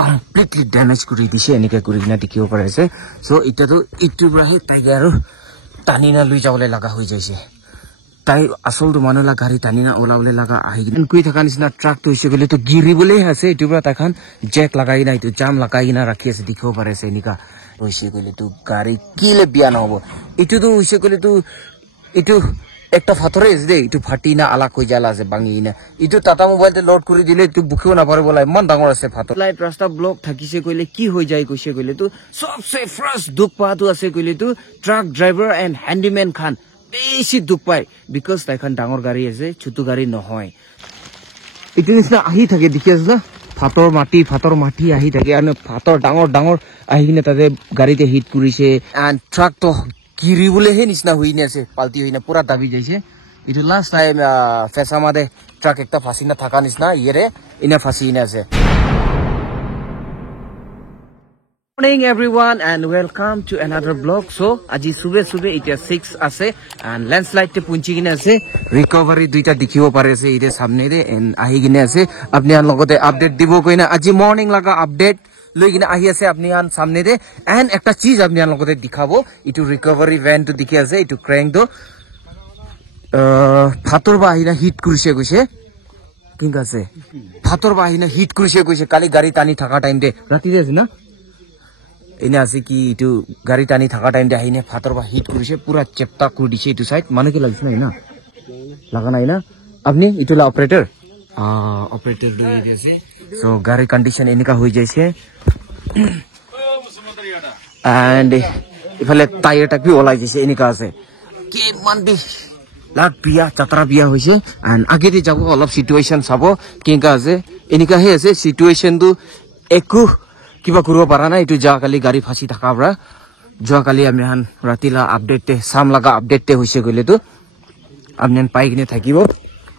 completely damage kuri dishe enika kuri kina dikhibo pare ase so eta to itu brahi taiga aru tanina lui jawle laga hoi jaise tai asol to manula gari tanina olaule laga ahi gin kui thaka nisna truck to ise gele to giri bole ase itu bra takhan jack lagai na itu jam lagai na rakhi ase dikhibo pare ase enika ise gele to gari kile bian hobo itu to ise gele to itu একটা ফাতরে আছে দে ইটো ফাটি না আলা কই জালা আছে বাঙি না ইটো টাটা মোবাইল তে লোড কৰি দিলে তো বুখিও না পাৰে বলাই মান ডাঙৰ আছে ফাতৰ লাইট ৰাস্তা ব্লক থাকিছে কইলে কি হৈ যায় কইছে কইলে তো সবসে ফার্স্ট দুখ পাটো আছে কইলে তো ট্রাক ড্রাইভার এন্ড হ্যান্ডিম্যান খান বেশি দুখ পায় বিকজ তাইখান ডাঙৰ গাড়ী আছে ছোট গাড়ী নহয় ইটো নিচিনা আহি থাকে দেখি আছে না ফাতর মাটি আহি থাকে আৰু ফাতৰ ডাঙৰ আহি কিনে তাতে গাড়ীতে হিট কৰিছে এন্ড ট্রাক তো কিরি বলে হে নিসনা হইনে আছে পালতি হইনা পুরা দাবি যাইছে ইটো লাস্ট টাইম ফেসামাদে ট্রাক একটা ফাসিনা থাকা নিসনা ইয়েরে ইনা ফাসিনা আছে Morning everyone and welcome to another vlog so aji sube itia 6 ase and landslide te punchi gine ase recovery duita dikhibo pare ase ide samne de and ahi gine ase apni an logote update dibo koina aji morning laga update লইগিনা আহি আছে আপনি আন সামনে they end একটা চিজ আপনি আন লগতে দেখাবো ইটু রিকভারি ভ্যান তো দেখি আছে ইটু ক্র্যাঙ্ক তো ফাতর বাহিনা হিট কৰিছে গৈছে ঠিক আছে ফাতৰ বাহিনা হিট কৰিছে গৈছে কালি গাড়ী টানি থাকা টাইম দে ৰাতি দে আছে না এনে আছে কি ইটু গাড়ী টানি থাকা টাইম দে আহিনে ফাতর বা হিট কৰিছে পুৰা চেপটা কৰি দিছে ইটু সাইড মানে কি লাগিছে না লাগা নাই না আপনি ইটু লা অপারেটর অপারেটর লই দিছে so gari condition enika hoi jaise and ifale tire tak bi olai jaise enika ase ki mandi lat biya chatra biya hoise and age de jabo olop situation sabo kinka ase enika he ase situation tu eku kiba kuro para na itu ja kali gari phasi thaka bra jo kali ami han ratila update te sam laga update te hoise gole tu amnen pai gine thakibo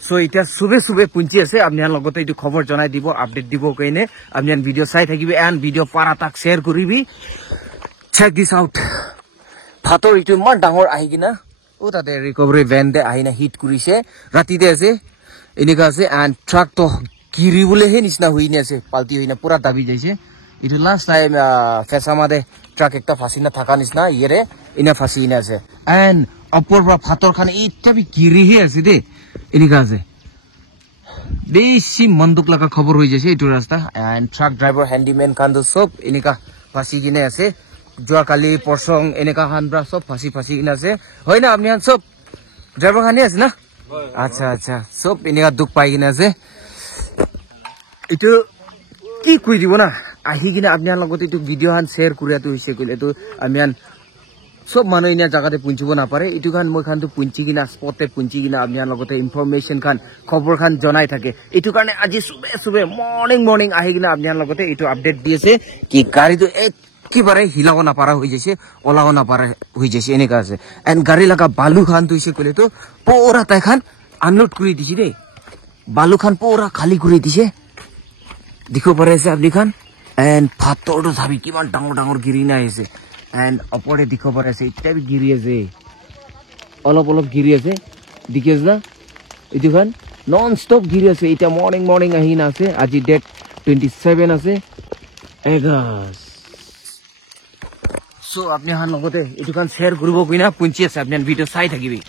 so এটা সুবে পুঞ্চি আছে আপনি আন লগতে এটো খবর জনাই দিব update দিব কইনে আপনি আন ভিডিও চাই থাকিবি এন্ড ভিডিও পারা তাক শেয়ার করিবি চেক দিস আউট ফাতর ইটো মান ডাঙৰ আহি কিনা ও তাতে ৰিকভাৰি ভ্যান দে আহিনা হিট কৰিছে ৰাতি দে আছে এনেকা আছে এন্ড ট্ৰাক তো গিৰি বলে হে নিসনা হইনি আছে পালতি হইনা পুরা দাবি যাইছে ইটো লাস্ট টাইম ফেসামাদে ট্রাক একটা ফাসিনা থাকা নিসনা ইয়েরে ইনা ফাসিনা আছে এন্ড অপর ফাতর খান ইটা বি গিৰি হে আছে দে এনিকা আছে বেশি মন্দুক লাগা খবর হই যাইছে এটো রাস্তা এন্ড ট্রাক ড্রাইভার হ্যান্ডিম্যান খান তো সব এনিকা ফাসি কিনে আছে জোয়া কালি পরসং এনিকা খান ব্রা সব ফাসি কিনে আছে হয় না আপনি সব ড্রাইভার খানি আছে না আচ্ছা সব এনিকা দুখ পাই কিনে আছে এটো কি কই দিব না আহি কিনে আপনি লগতে এটো ভিডিও হান শেয়ার করিয়াতো হইছে কইলে তো আমি সব মানুহ ইনা জায়গাতে পুঞ্চিব না পারে ইটু খান মই খান তো পুঞ্চি কিনা স্পটে পুঞ্চি কিনা আপনি লগতে ইনফরমেশন খান খবর খান জনাই থাকে ইটু কারণে আজি সুবে মর্নিং আহি কিনা আপনি লগতে ইটু আপডেট দিয়েছে কি গাড়ি তো একেবারে হিলাব না পারা হই যাইছে ওলাব না পারা হই যাইছে এনেকা আছে এন্ড গাড়ি লাগা বালু খান তো ইসে কইলে তো পুরা তাই খান আনলোড করে দিছি রে বালু খান পুরা খালি করে দিছে দেখো পারে আছে আপনি খান এন্ড ফাতর তো ভাবি কিমান ডাঙৰ গিরি না আছে and opore dikho pare ase ita bi giri ase olop giri ase dikhes na itu khan non stop giri ase ita morning ahina ase aji date 27 ase August so apni han logote itu khan share koribo kina punchi ase apni video sai thakibi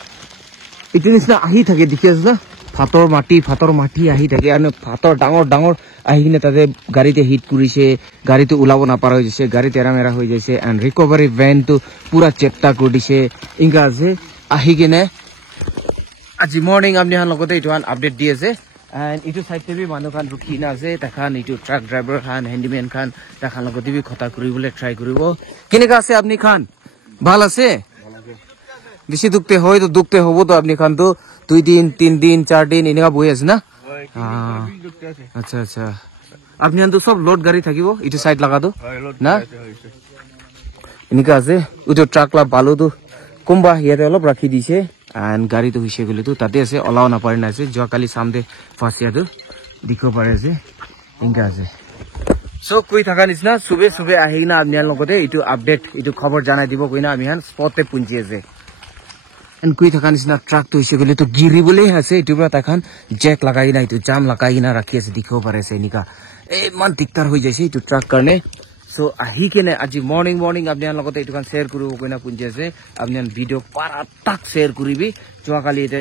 itu nisna ahi thake dikhes na ফাতর মাটি আহি থাকে আর ফাতর ডাঙৰ আহি কিনে তাতে গাড়ীতে hit কৰিছে গাড়ীটো ওলাব না পাৰা হৈ যাইছে গাড়ী তেৰা হৈ যাইছে এন্ড ৰিকভাৰি ভ্যান তো পুৰা চেপটা কৰি দিছে ইংকা আছে আহি কিনে আজি মর্নিং আপনি হান লগতে ইটো হান আপডেট দি আছে এন্ড ইটো সাইড তে বি মানুহ খান ৰখি না আছে তাখান ইটো ট্ৰাক ড্ৰাইভাৰ খান হ্যান্ডিম্যান খান তাখান লগতে বি কথা কৰিবলৈ ট্ৰাই কৰিব কেনেকা আছে আপনি খান ভাল আছে বেশি দুখতে হয় তো দুখতে হবো তো আপনি খান তো 2 দিন 3 দিন 4 দিন এনেকা বই আছে না আচ্ছা আপনি তো সব লোড গাড়ি থাকিব ইটো সাইড লাগা দো না এনেকা আছে ওটো ট্রাক লা বালু তো কোনবা ইয়াতে অলপ রাখি দিছে এন্ড গাড়ি তো হিসে গলে তো তাতে আছে অলাও না পারে না আছে জোয়া কালি সামনে ফাসিয়া তো দিখো পারে আছে এনেকা আছে সো কই থাকা নিসনা সুবে আহি না আপনি লগতে ইটো আপডেট ইটো খবর জানাই দিব কইনা আমি হান স্পটে পুঞ্জি আছে kui thaka nisna truck to hise gole to giribole ase etu pra takhan jack lagai na etu jam lagai na rakhi ase dikhibo pare ase enika man diktar hoi jaise etu truck karne so ahi kene aji morning apnian logote etu kan share kuru koina punje ase apnian video para tak share kuribi joa kali ete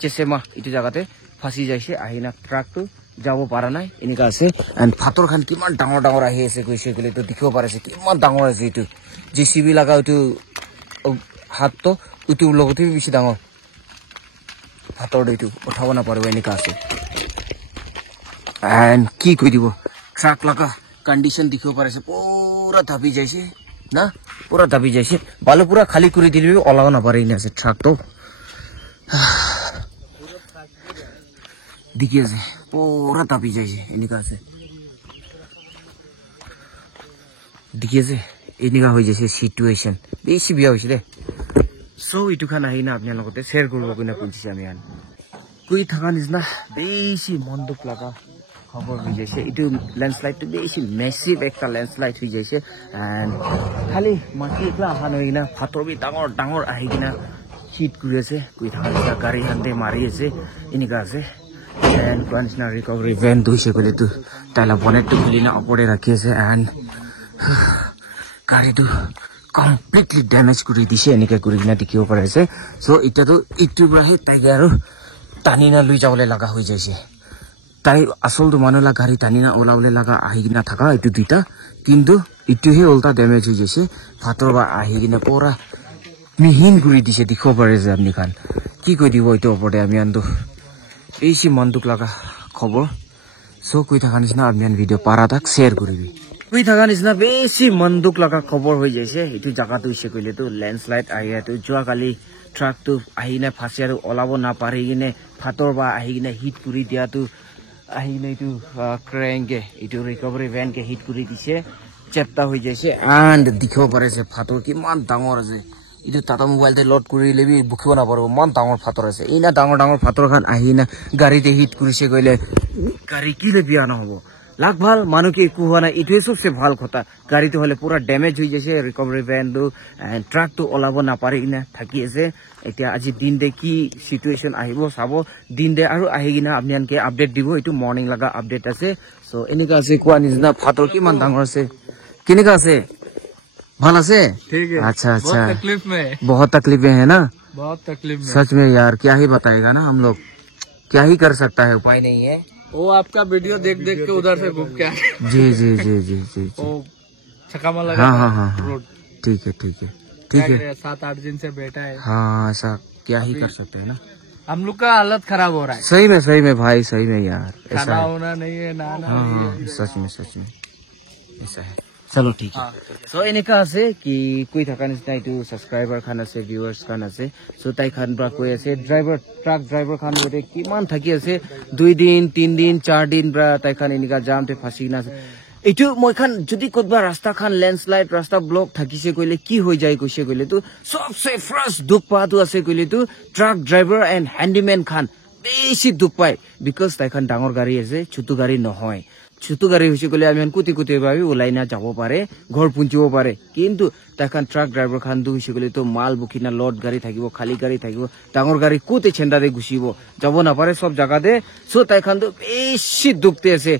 chesema etu jagate phasi jaise ahina truck to jabo para nai enika ase and phator khan kiman dangor ahi ase koise gole to dikhibo pare ase kiman dangor ase etu JCB laga etu hat to utu logote bishi dangor phator etu uthabo na paribo enika ase and ki koi dibo truck laga condition dikhibo pare ase pura thapi jaise na pura thapi jaise balu pura khali kuri dile olago na pare ina ase truck to dikhi ase pura thapi jaise enika ase dikhi ase enika hoi jaise situation beshi bia hoise de so itu kan ahina apni logote share koribo koina punchise ami an koi thaka nisna beshi monduk laga khobor hoi jaise itu landslide to beshi massive ekta landslide hoi jaise and khali mati ekla ahan hoina phator bi dangor ahigina hit kuri ase koi thaka nisna gari hande mari ase enika ase and conditioner recovery van doise kole tu tala bonnet to khulina opore rakhi ase and gari tu completely damage kuri dise enika kuri na dikhibo pare ase so eta to itu brahi taigaru tanina lui jabole laga hoi jaise tai asol to manula gari tanina olabole laga ahigina thaka itu duita kintu itu he ulta damage hoi jaise phator ba ahigina pura mihin kuri dise dikhibo pare ase apni khan ki koi dibo itu opore ami andu beshi manduk laga khobor so koi thaka nisna apni video para tak share koribi koi thaka nisna beshi manduk laga khobor hoi jaise itu jaga to ise koile to landslide ahi to joa kali truck to ahina phasiaru olabo na pare gine phator ba ahina hit kuri dia to ahina itu crane ke itu recovery van ke hit kuri dise chepta hoi jaise and dikhibo pare se phator ki man dangor ase itu tata mobile te load kuri lebi bukhibo na paribo man dangor phator ase ina dangor phator khan ahina gari te hit kurise koile gari ki le biya na hobo lakh ভাল মানুহ কি একু হোৱা নাই ইটোৱে সবসে ভাল কথা গাড়ীটো হলে পুরা ড্যামেজ হৈ যাইছে রিকভারি ভ্যান দো ট্রাক তো ওলাব না পারে ইনা থাকি আছে এতিয়া আজি দিন দে কি সিচুয়েশন আহিব সাবো দিন দে আৰু আহিগিনা আপনিয়ানকে আপডেট দিব এটো মৰ্নিং লাগা আপডেট আছে সো এনেকা আছে কোৱা নিজনা ফাটৰ কিমান ডাঙৰ আছে কিনেকা আছে ভাল আছে ठीक है अच्छा बहुत तकलीफ में है ना बहुत तकलीफ में सच में यार क्या ही बताएगा ना हम लोग क्या ही कर सकता है उपाय नहीं है वो आपका वीडियो देख के उधर से घूम के जी छकामा लगा हाँ ठीक है 7-8 दिन से बैठा है हाँ ऐसा क्या ही कर सकते हैं ना हम लोग का हालत खराब हो रहा है सही में भाई सही में यार ऐसा होना नहीं है नहाना नहीं है सच में ऐसा है चलो ठीक है सो এনেকা আছে কি কই থাকা নিচিনা এটো সাবস্ক্রাইবার খান আছে ভিউয়ার্স খান আছে সো তাই খান ব্রা কই আছে ড্রাইভার ট্রাক ড্রাইভার খান ওতে কিমান থাকি আছে 2 দিন 3 দিন 4 দিন ব্রা তাই খান এনেকা জাম তে ফাসি না এটো মই খান যদি কতবা রাস্তা খান ল্যান্ডস্লাইড রাস্তা ব্লক থাকিছে কইলে কি হৈ যায় কইছে কইলে তো সবসে ফার্স্ট দুঃখ পাতো আছে কইলে তো ট্রাক ড্রাইভার এন্ড হ্যান্ডিম্যান খান বেশি দুঃখ পায় বিকজ তাই খান ডাঙর গাড়ি আছে ছোট গাড়ি নহয় ছোট গাড়ি হইছে কলে আমি কুতি ভাবে ওলাই না যাব পারে ঘর পুঞ্চিব পারে কিন্তু তাখান ট্রাক ড্রাইভার খান দু হইছে কলে তো মাল বুকিনা লড গাড়ি থাকিব খালি গাড়ি থাকিব ডাঙর গাড়ি কুতে ছেন্ডারে গুছিব যাব না পারে সব জায়গাতে সো তাখান তো বেশি দুখতে আছে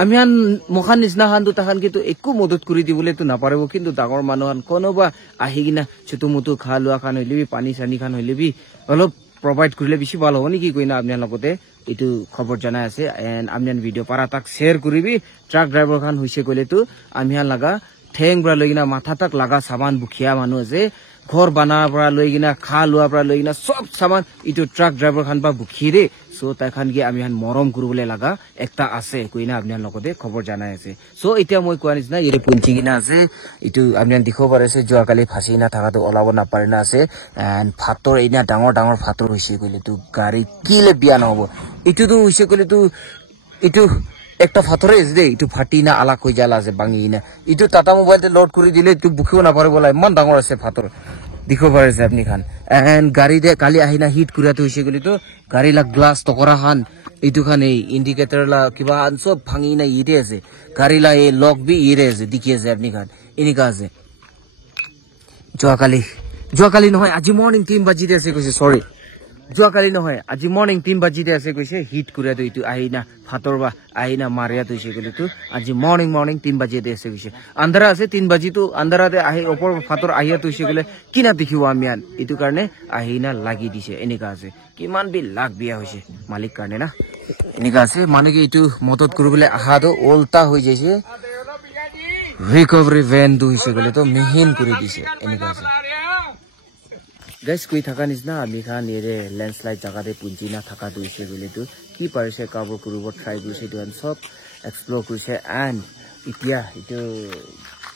আমি আন মখান নিসনা খান তো তাখান কিন্তু একু মদত কৰি দিবলে তো না পারবো কিন্তু ডাঙর মানুহান কোনোবা আহিগিনা ছোট মতো খা লুয়া খান হইলেবি পানি সানি খান হইলেবি অলপ প্রোভাইড কৰিলে বেশি ভালো হ'ব নেকি কইনা আপনি লগতে এটো খবর জানা আছে এন্ড আমনিয়ান ভিডিও পারা তাক শেয়ার করিবি ট্রাক ড্রাইভার খান হইছে কইলে তো আমিয়ান লাগা ঠেং ব্রা লইনা মাথা তাক লাগা সামান বুখিয়া মানুহ আছে ঘর বানা ব্রা লইনা খা লুয়া ব্রা লইনা সব সামান এটো ট্রাক ড্রাইভার খান বা বুখি রে সো তাই খান কি আমিয়ান মরম করবলে লাগা একটা আছে কইনা আপনিয়ান লগতে খবর জানা আছে সো এতিয়া মই কোৱা নিচিনা ইৰে পুঞ্চি কিনা আছে এটো আপনিয়ান দেখো পাৰেছে যোৱাকালি ফাসি না থাকা তো ওলাব না পাৰে না আছে এন্ড ফাটৰ ইনা ডাঙৰ ফাটৰ হইছে কইলে তো গাড়ি কিলে বিয়া নহব এটো তো হইছে কইলে তো এটো একটা ফাটরে আছে দে এটো ফাটি না আলাক হই जाला আছে ভাঙি না এটো টাটা মোবাইল তে লোড কৰি দিলে তো বুখিও না পাৰে বলা ইমান ডাঙৰ আছে ফাটৰ দেখো পারেছে আপনি খান এন্ড গাড়ি দে কালি আহিনা হিট কুরাতে হইছে কইলে তো গাড়ি লা গ্লাস টকরা খান এটো খান এই ইন্ডিকেটর লা কিবা সব ভাঙি না ইরে আছে গাড়ি লা এই লক বি ইরে আছে দেখি আছে আপনি খান এনেকা আছে যোৱাকালি যোৱাকালি নহয় আজি মৰ্নিং 3 বাজিতে আছে কৈছে সৰি যোৱাকালি নহয় আজি মৰ্নিং 3 বাজিতে আছে কৈছে হিট কৰি দই তু আইনা ফাতৰ বা আইনা মাৰিয়া তৈছে গলি তু আজি মৰ্নিং 3 বাজিতে আছে কৈছে আন্ধাৰা আছে 3 বাজি তু আন্ধাৰাতে আহি ওপৰ ফাতৰ আহিয়া তৈছে গলে কিনা দেখিব আমিয়ান ইটো কাৰণে আইনা লাগি দিছে এনেকা আছে কিমান বি লাখ বিয়া হৈছে মালিক কাৰণে না এনেকা আছে মানে কি ইটো মদত কৰিবলৈ আহাটো উল্টা হৈ যাইছে রিকভারি ভ্যান দুইছে গলে তো মিহিন করে দিছে এনেকা আছে গাইস কই থাকা নিছনা আমি খান এরে ল্যান্ডস্লাইড জায়গাতে পুঞ্জি না থাকা দুইছে গলে তো কি পারিছে কাবো কৰিব ট্ৰাই কৰিছে দুন সব এক্সপ্লোৰ কৰিছে এন্ড ইতিয়া ইটো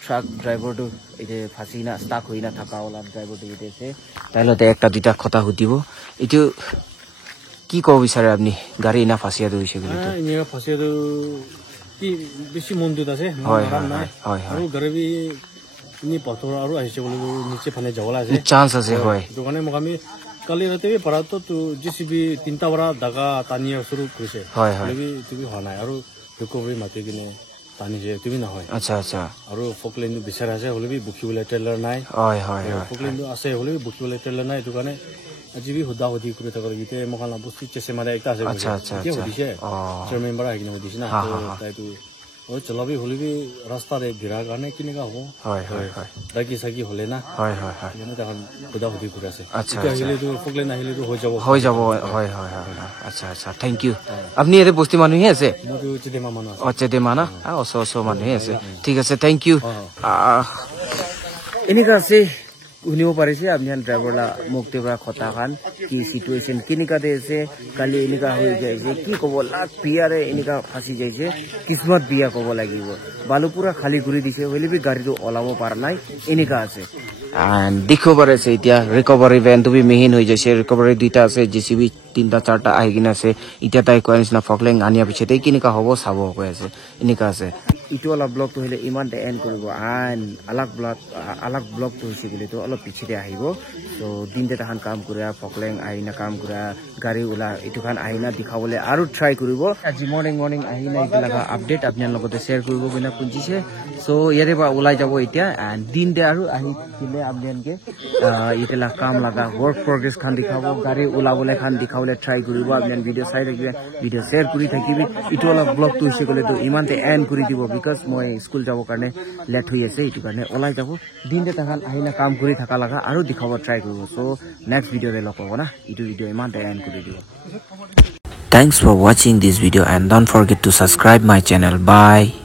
ট্রাক ড্রাইভার তো এতে ফাসি না স্টাক হই না থাকা ওলা ড্রাইভার তো এতেছে তাইলতে একটা দুইটা কথা হুদিব ইটো কি কব বিচাৰে আপনি গাড়ী না ফাসিয়া দুইছে গলে তো ইয়া ফাসিয়া তো কি বেশি মন্দির আছে হয় আৰু গৰবি নি পাথৰ আৰু আহিছে বলে নিচে ফানে যাবলা আছে চান্স আছে হয় দোকানে মোক আমি কালি ৰাতে পৰাতো তো জিসিবি 3টা বৰা দাগা টানিয়া শুৰু কৰিছে হয় তুমি হোৱা নাই আৰু ৰিকভাৰি মাতি কিনে টানিছে তুমি নহয় আচ্ছা আচ্ছা আৰু ফকলেন্ড বিচাৰ আছে হলেবি বুকিবলে ট্ৰেলাৰ নাই হয় ফকলেন্ড আছে হলেবি বুকিবলে ট্ৰেলাৰ নাই দোকানে আজি বি হুদা হুদি কৰি থাকৰ গিতে মখালা বস্তি চেছে মানে একটা আছে আচ্ছা আচ্ছা কি হদিছে চেয়ারম্যান বৰা কিনে হদিছে না তাইতো ও চলাবি হলিবি রাস্তা রে ভিড়া গানে কিনেগা হবো হয় দাগি সাগি হলে না হয় মানে তখন হুদা হুদি করে আছে আচ্ছা আহিলে তো ফকলেন আহিলে তো হৈ যাব হয় আচ্ছা থ্যাংক ইউ আপনি এরে বস্তি মানুহে আছে মতো চেদেমা মানুহ আছে চেদেমা না ওসো মানুহে আছে ঠিক আছে থ্যাংক ইউ এনেকা আছে শুনিব পাৰিছে আপনি ড্ৰাইভাৰলা মুক্তি পৰা কথা খান কি সিচুৱেশন কিনিকাতে আছে কালি এনেকা হৈ যাইছে কি কব লাখ বিয়াৰে এনেকা ফাঁসি যাইছে কিসমত বিয়া কব লাগিব বালুপুৰা খালি কৰি দিছে হলিবি গাড়ীটো ওলাব পাৰা নাই এনেকা আছে and দেখিব পাৰিছে এতিয়া ৰিকভাৰি ভ্যান তুমি মিহিন হৈ যাইছে ৰিকভাৰি দুইটা আছে জিসিবি 3টা 4টা আহি কিনে আছে এতিয়া তাই কোৱা নিচিনা ফকলেং আনিয়া পিছতে কিনিকা হ'ব চাব কৈ আছে এনেকা আছে ইটো অলপ ব্লক তো হলে ইমান এন্ড কৰিব and আলাগ ব্লক তো হৈছে গলে তো অলপ পিছতে আহিব তো দিনতে তাহান কাম কৰে ফকলেং আইনা কাম কৰে গাড়ী উলা ইটো খান আইনা দেখাবলৈ আৰু ট্ৰাই কৰিব আজি মৰ্নিং আইনা ইটো লাগা আপডেট আপোনাৰ লগতে শেয়াৰ কৰিব বিনা পুঞ্জিছে সো ইয়াৰে বা ওলাই যাব এতিয়া and দিনতে আৰু আহি কিলে আপনিকে ইতেলা কাম লাগা ওয়াৰ্ক প্ৰগ্ৰেস খান দেখাবো গাড়ী উলাবলৈ খান দেখাবলৈ ট্ৰাই কৰিব আপনি ভিডিও চাই থাকিবে ভিডিও শেয়াৰ কৰি থাকিবি ইটো অলপ ব্লক তো হৈছে গলে তো ইমানতে এন্ড কৰি দিব বিকজ মই স্কুল যাব কাৰণে লেট হৈ আছে ইটো কাৰণে ওলাই যাব দিনতে তাহান আইনা কাম কৰি থাকা লাগা আৰু দেখাব ট্ৰাই কৰিব সো নেক্সট ভিডিওৰে লগ পাব না ইটো ভিডিও ইমানতে এন্ড কৰি দিব Thanks for watching this video and don't forget to subscribe my channel. Bye.